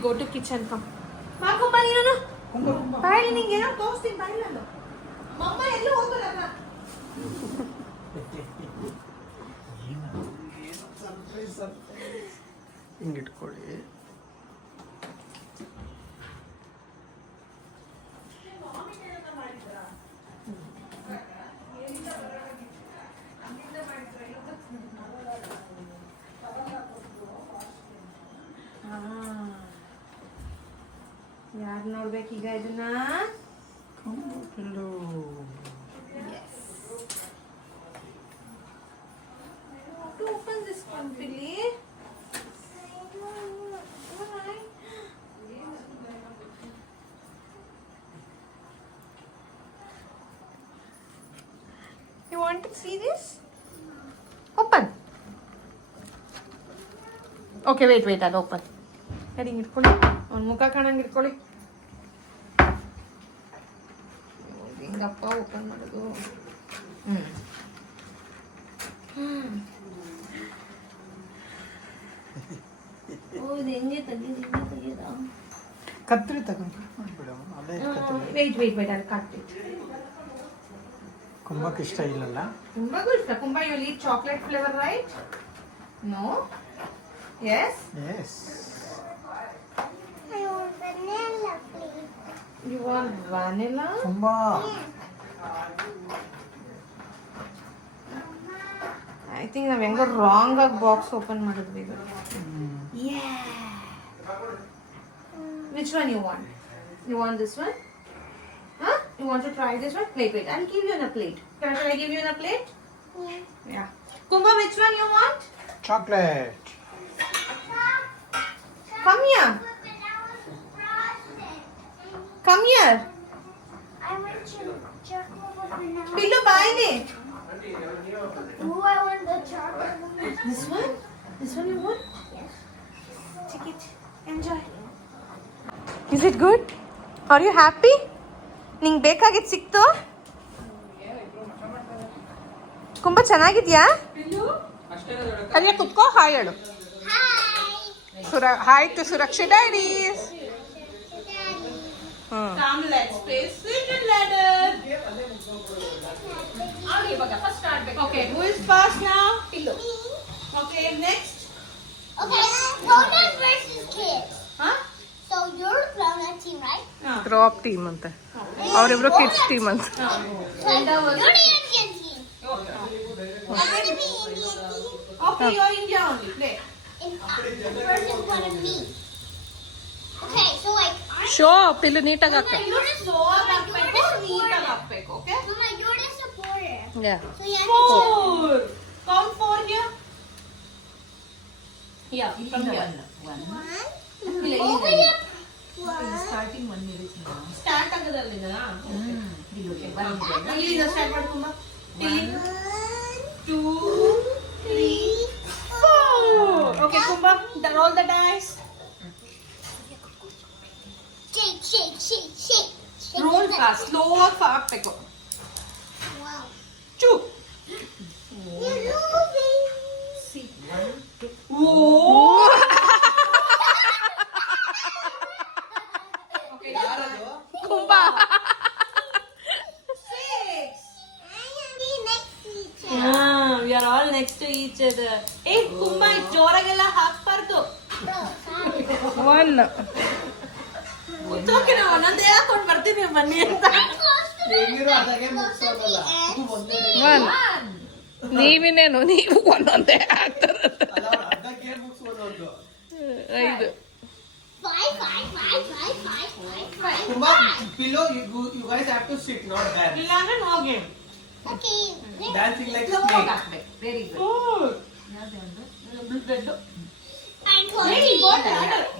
You go to kitchen, come. Kumba, ನೀನು ಬಾಯಲ್ಲಿ ನಿಂಗೆ ಏನೋ ತೋರಿಸ್ತೀನಿ ಬಾಯಿಲ್ಲ ಅದು. ಮಮ್ಮ ಎಲ್ಲೂ ಹೋಗಲ್ಲ. ಹಿಂಗಿಟ್ಕೊಳ್ಳಿ. ಯಾರು ನೋಡ್ಬೇಕೀಗ ಇದನ್ನ? Pill. To open this one, Billy. Alright. You want to see this? Open. Okay, wait, I'll open. Heading ಇಟ್ಕೊಳ್ಳಿ. ಅವ್ನ ಮುಖ ಕಾಣಂಗೆ ಇಟ್ಕೊಳ್ಳಿ. ಹೆಂಗಪ್ಪ ಓಪನ್ ಮಾಡೋದು? ಓ ಇದು ಹೆಂಗೆ ತೆಗಿಯೋದ? ಕತ್ರಿ ತಗೊಂಡು ಮಾಡ್ಬಿಡು. ಅಲ್ಲೇ ಕತ್ರಿ. Wait, I'll cut it. ಕುಂಬಕ್ಕೆ ಇಷ್ಟ ಇಲ್ಲಲ್ಲ? ಕುಂಬಗೂ ಇಷ್ಟ. ಕುಂಬ you will eat chocolate flavor, right? No? Yes? Yes. I want vanilla, please. You want vanilla? ಕುಂಬ. I think ನಾವು ಹೆಂಗೋ ರಾಂಗ್ ಆಗಿ ಬಾಕ್ಸ್ ಓಪನ್ ಮಾಡಿದ್ವಿ ಈಗ. Yeah. Which one you want? You want this one? Huh? You want to try this one? Wait. I'll give you in a plate. Shall I give you in a plate? Yeah. Kumba, which one you want? Chocolate. Come here. Come here. I want chocolate with vanilla. Pillu, buy it. Ooh, I want the chocolate with vanilla. This one? This one you want? Yes. Take it. Enjoy. Is it good? Are you happy? ನಿಂಗೆ ಬೇಕಾಗಿದ್ದು ಸಿಕ್ತು? ಕುಂಬ ಚೆನ್ನಾಗಿದ್ಯಾ? ಅಲ್ಲೇ ಕುತ್ಕೋ hi ಹೇಳು. Hi. Hi to Suraksha diaries. Come, let's play Secret Ladder. Okay, who is first now? Pillu. Okay, next. Okay, grown-up versus kids. Huh? So you're the grown-up team, right? Drop team ಅಂತ. ಅವರಿಬ್ರು kids team ಅಂತ. So you're the Indian team. I want to be Indian team. Okay, you're India only. Play. Versus one of me. Okay, so like show pill ನೀಟಾಗಿ ಹಾಕ. Pillu ಜೋರಾಗಿ ಹಾಕ್ಬೇಕು, ನೀಟಾಗಿ ಹಾಕ್ಬೇಕು. Okay? Mama, you're the supporter. Yeah. So you have to 4. Count 4 here. Yeah, from here. one. Play Over here. here. One. Start ಆಗದಲ್ಲಿಂದ. ಇಲ್ಲಿಂದ start ಮಾಡ್ಕೊಂಬ. 2, 3, 4. Okay, Kumba, roll the dice. Shake, shake, shake, shake. Shake Roll the- fast, slow ಹಾಕ್ಬೇಕು. Wow. 2. You're moving. Whoa! Okay, ಕುಂಬ. 6. I can be next to each other. We are all next to each other. Hey, Kumba, ಜೋರಾಗೆಲ್ಲ ಹಾಕ್ಬಾರ್ದು. No, sorry. 1. Okay, ನಾವು ಒಂದೊಂದೇ ಹಾಕೊಂಡು ಬರ್ತೀನಿ ಬನ್ನಿ ಅಂತ. I'm close to the close to the end. 1. ನೀವಿನೇನು ನೀವು ಒಂದೊಂದೇ ಆಗ್ತದಂತೆ. 5. 5, 5, 5, 5, 5, 5, 5. Kumba, below you guys have to sit, not dance. ಇಲ್ಲ ಅಂದ್ರೆ no game. Okay. next. Dancing like a slow snake. ಹಾಕ್ಬೇಕು. Very good. Blood. I'm close to very you. Good.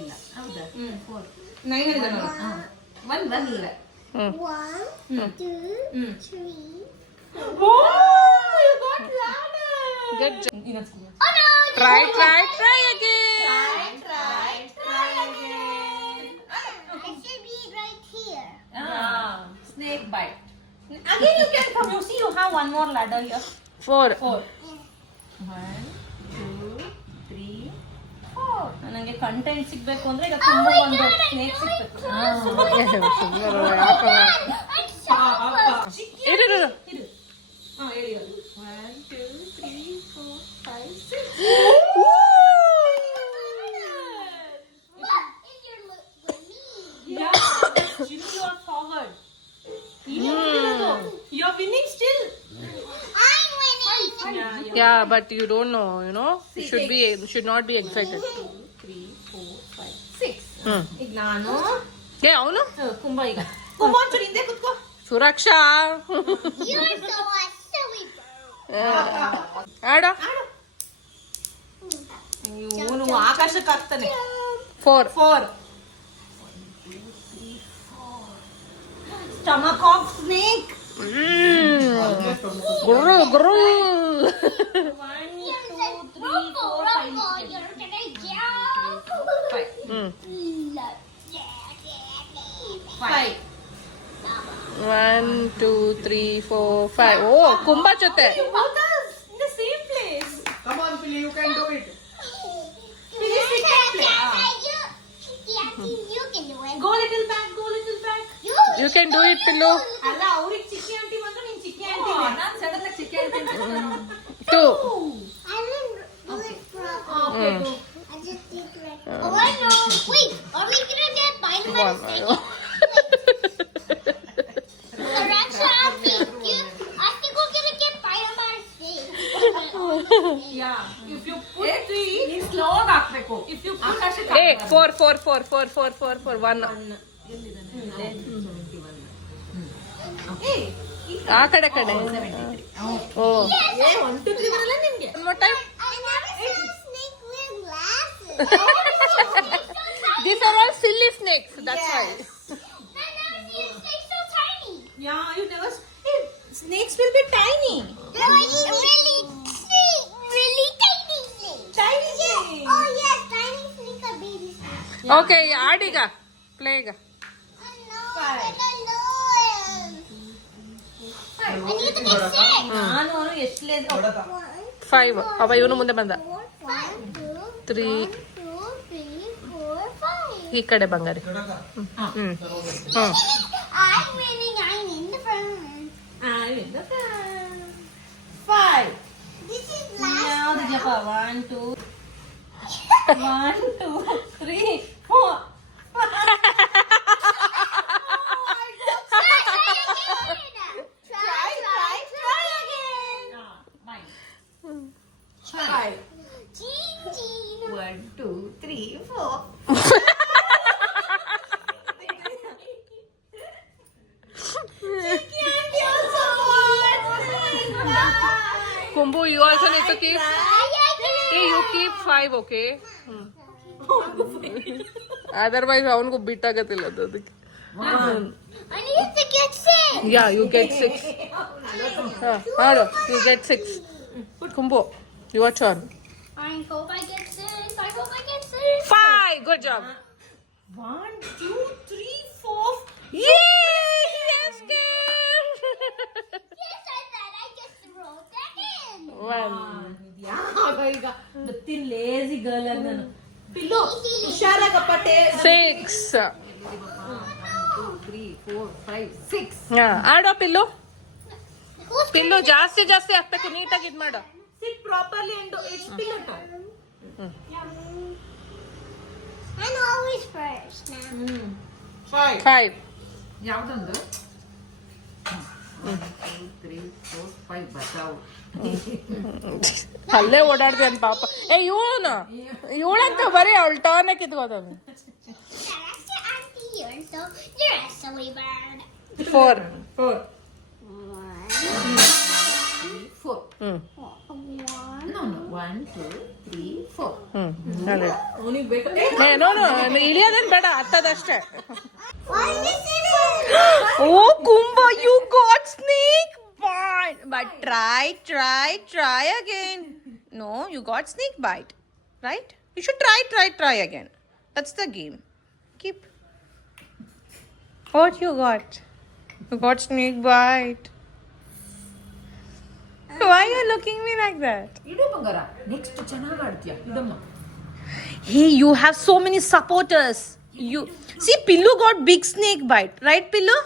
ಇಲ್ಲ. ಹೌದಾ? 9 ಇದೆ ನೋಡಿ. 1 ಇಲ್ಲ. 1, 2, 3. Oh, you got ladder. Good job. ಇನ್ನೊಂದು Oh no! Try again. Try again. I should be right here. Snake bite. Again you can come. You see you have one more ladder here. 4. 4. 1, 2, 3, 4. ನನಗೆ content ಸಿಗ್ಬೇಕು ಅಂದ್ರೆ ಈಗ ತುಂಬಾ ಒಂದು snake ಸಿಗ್ಬೇಕು. ಇರು ಹಾ ಹೇಳಿ 1 2 3 4 5 6. Yeah, you are forward. You're winning still. I'm winning. Yeah, but you don't know, you know. You should not be excited. 3 4 5 6. ಈಗ ನಾನು ಏ ಅವನು ಕುಂಭ ಈಗ ಕುಂಭ ಒಂಚೂರು ಹಿಂದೆ ಕುತ್ಕೋ. ಸುರಕ್ಷಾ You're so silly. ಆಡ ಇವನು ಆಕಾಶಕ್ಕೆ ಹಾಕ್ತಾನೆ. 4 4 stomach of snake. Guru Guru 1 2 3 4 5 You're gonna jump. 5. 1 2 3 4 5 ಓ ಕುಂಭ ಜೊತೆ You both are in the same place. Come on, Philly, you can do it. You can do it. Go little back, go little back. You can do it ಪಿಲ್ಲು ಅಲ್ಲ ಅವ್ರಿಗೆ ಚಿಕ್ಕಿ aunty ಬಂದ್ರೆ ನೀನ್ ಚಿಕ್ಕಿ aunty. ನಾನು sudden ಆಗಿ ಚಿಕ್ಕಿ aunty ಅಂತ 2 I didn't do it properly. Okay, go. I just did like. Oh, I know. Wait, are we gonna get bite by mistake? Raksha, I think we're gonna get bite by mistake. Yeah. If you put 3, ನೀನ್ slow ಆಗಿ ಹಾಕ್ಬೇಕು. If you ಆಕಾಶಕ್ಕೆ ಏ 4 4 4 4 4 4 4 1 ಆ ಕಡೆ ಕಡೆ ಓ ಏ 1 2 3 ಬರಲ್ಲ ನಿಮ್ಗೆ. one more time. I never saw a snake with glasses. These are all silly snakes, that's why. I never seen a snake so tiny. Yeah, you never. Hey, snakes will be tiny. Really tiny snake. Tiny snake. Oh yes, tiny snake are baby snake. Okay, ಆಡೀಗ play ಈಗ I know. I need to get sick. ನಾನು ಎಷ್ಟಲೇ 5 ಅವ ಇವನು ಮುಂದೆ ಬಂದ 1 2 3 2 3 4 5. ಈ ಕಡೆ ಬಂಗಾರಿ I'm winning. I'm in the front. in the front. 5. This is last. ಯಾವ್ದು ಜಪ 1 2 1 2 3 4. Try again. Mine. 5. 1 2 3 4. Kumbu, you also need to keep. Hey, you keep 5, okay? Otherwise, ಅವನಿಗೂ ಬಿಟ್ಟಾಗತ್ತಿಲ್ಲ ಅದು ಅದಕ್ಕೆ. I need to get sick. Yeah, you get 6. Hello, you get 6. Kumbu, your turn. I hope I get sick. I hope I get sick. 5, good job. 1 2 3 4. Yay, he escaped. Yes, I said I get to roll second. 1. ಈಗ ಗೊತ್ತಿನ lazy girl ಅಂತ ನಾನು. Pill ಹುಷಾರಾಗಪ್ಪ. 6. 2 3 4 5 6. ಆಡೋ pill pill ಜಾಸ್ತಿ ಹಾಕ್ಬೇಕು, ನೀಟಾಗಿ ಇದ್ ಮಾಡು. Sit properly and do it's pillow time. I'm always first now. 5. ಯಾವ್ದೊಂದು 1 2 3 4 5 ಬಚಾವು. ಅಲ್ಲೇ ಓಡಾಡ್ದೆ ಅಂತ ಪಾಪ. ಏ ಇವಳಂತ ಬರೀ ಅವಳು turn ಕಿತ್ಕೋತಾನೆ. That's your auntie. You're a silly bird. 4. 4. 4. 1. No 1 2 3 4. ಅದೇ ಅವನಿಗೆ ಬೇಕು. ನೋ ಇಳಿಯೋದೇನ್ ಬೇಡ, ಹತ್ತದಷ್ಟೇ. Why is it? O Kumbh, you got snake bite. But try again. No, you got snake bite, right? You should try again. That's the game. Keep. What you got? You got snake bite. Why are you looking me like that? ಇಡು ಬಂಗಾರ. Next ಚೆನ್ನಾಗಿ ಆಡ್ತೀಯ. ಇಡಮ್ಮ. Hey, you have so many supporters. You see, Pillu got big snake bite, right, Pillu?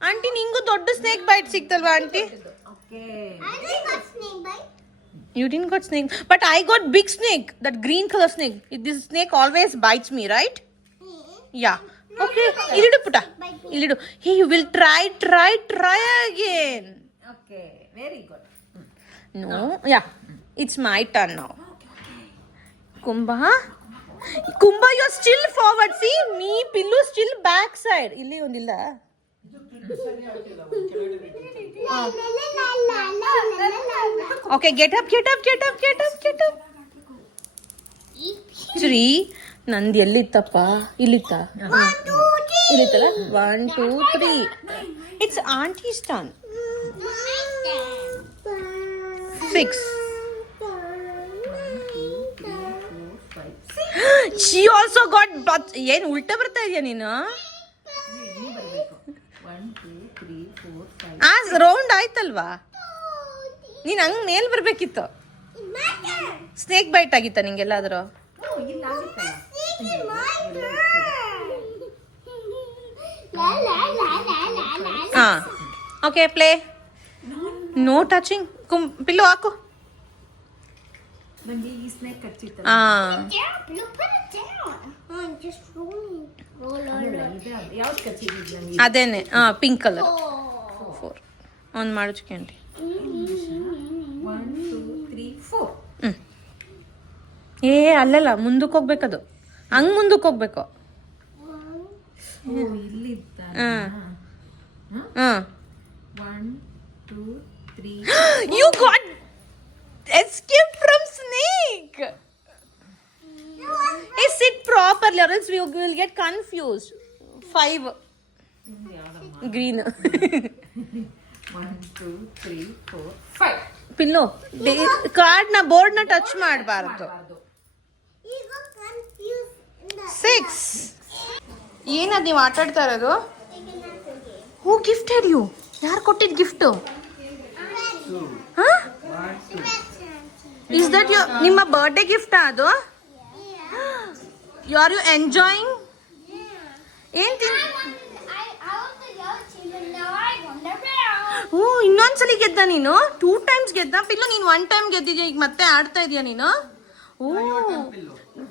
Auntie, ningu dodda snake bite sigtalva, auntie? I got snake bite. You didn't got snake, but I got big snake. That green color snake. This snake always bites me, right? Yeah. Okay. Ilidu puta. Ilidu. Hey, you will try again. Okay, very good. No. Yeah. It's my turn now. Kumbha. Kumbha, you're still forward. See, me, Pillu still back side. Illi ondilla. Okay, get up. 3. ನಂದು ಎಲ್ಲಿತ್ತಪ್ಪ ಇಲ್ಲಿತ್ತ ಇಲ್ಲಿತ್ತಲ್ಲ 1 2 3 it's aunties turn 6 she also got but ಏನು ಉಲ್ಟಾ ಬರ್ತಾ ಇದೆಯಾ ನೀನು ಆ round ಆಯ್ತಲ್ವಾ ನೀನ್ ಹಂಗ್ ಮೇಲ್ ಬರ್ಬೇಕಿತ್ತು snake byte ಆಗಿತ್ತ ನಿಂಗೆಲ್ಲಾದ್ರೂ ಹಾ ಓಕೆ ಪ್ಲೇ ನೋ ಟಚಿಂಗ್ ಪಿಲ್ಲು ಹಾಕು ನಂಗೆ ಈ ಸ್ನೇಕ್ ಕಚ್ಚಿತ್ತು. ಹಾ ಯಾವ್ದು ಕಚ್ಚಿದ್ದಿದ್ದು ನಂಗೆ? ಅದೇನೆ ಪಿಂಕ್ ಕಲರ್ 4 ಆನ್ ಮಾಡಿಸ್ಕೊಂಡಿ 1 2 3 4. ಏ ಅಲ್ಲಲ್ಲ ಮುಂದಕ್ಕೆ ಹೋಗ್ಬೇಕದು ಹಂಗ್ ಮುಂದಕ್ಕೆ ಹೋಗ್ಬೇಕು ಇಲ್ಲಿ ಇತ್ತ. ಹಾ 1 2 3. You got escaped from snake. Hey, sit properly or else we will get confused. 5 green. 1 2 3 4 5. Pill card ನ ಬೋರ್ಡ್ ನ ಟಚ್ ಮಾಡಬಾರ್ದು 6 ಏನದು ನೀವು ಆಟ ಆಡ್ತಾ ಇರೋದು ಹೂ ಗಿಫ್ಟೆಡ್ ಯು ಯಾರು ಕೊಟ್ಟಿದ್ ಗಿಫ್ಟ್ ಇಸ್ ದಟ್ ಯು ನಿಮ್ಮ ಬರ್ಡೇ ಗಿಫ್ಟ್ ಅದು ಯು ಆರ್ ಯು ಎಂಜಾಯಿಂಗ್ ಏನ್ ಓ ಇನ್ನೊಂದ್ಸಲಿ ಗೆದ್ದ ನೀನು 2 times ಗೆದ್ದ ಪಿಲ್ಲು ನೀನು 1 time ಗೆದ್ದಿದ್ಯಾ ಈಗ ಮತ್ತೆ ಆಡ್ತಾ ಇದೀಯ ನೀನು ಓ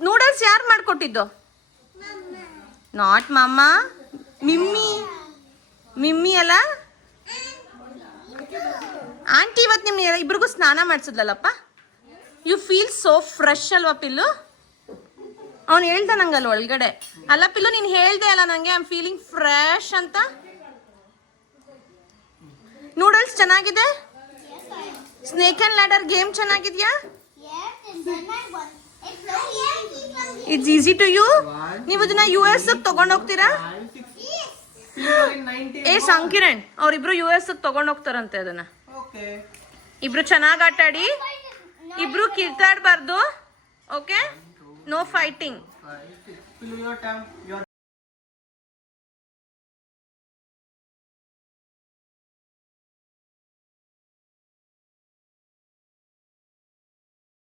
ನೂಡಲ್ಸ್ ಯಾರು ಮಾಡ್ಕೊಟ್ಟಿದ್ದು ನಾಟ್ ಮಮ್ಮ ಮಿಮ್ಮಿ ಅಲ್ಲ ಆಂಟಿ ಇವತ್ತು ನಿಮ್ಮ ಇಬ್ರಿಗೂ ಸ್ನಾನ ಮಾಡಿಸಿದ್ಲಲ್ಲಪ್ಪ ಯು ಫೀಲ್ ಸೋ ಫ್ರೆಶ್ ಅಲ್ವಾ ಪಿಲ್ಲು ಅವ್ನು ಹೇಳ್ದ ನಂಗಲ್ಲ ಒಳಗಡೆ ಅಲ್ಲ ಪಿಲ್ಲು ನೀನು ಹೇಳ್ದೆ ಅಲ್ಲ ನಂಗೆ ಐ ಆಮ್ ಫೀಲಿಂಗ್ ಫ್ರೆಶ್ ಅಂತ ನೂಡಲ್ಸ್ ಚೆನ್ನಾಗಿದೆ ಸ್ನೇಕ್ ಅಂಡ್ ಲ್ಯಾಡರ್ ಗೇಮ್ ಚೆನ್ನಾಗಿದ್ಯಾ ಇಟ್ಸ್ ಈಸಿ ಟು ಯು ನೀವು ಇದನ್ನ US ತಗೊಂಡ್ ಹೋಗ್ತೀರಾ ಏ ಸಂಕಿರಣ್ ಅವ್ರಿಬ್ರು US ತಗೊಂಡ್ ಹೋಗ್ತಾರಂತೆ ಅದನ್ನ ಇಬ್ರು ಚೆನ್ನಾಗಿ ಆಟ ಆಡಿ ಇಬ್ರು ಕಿತ್ತಾಡ್ಬಾರ್ದು ಓಕೆ ನೋ ಫೈಟಿಂಗ್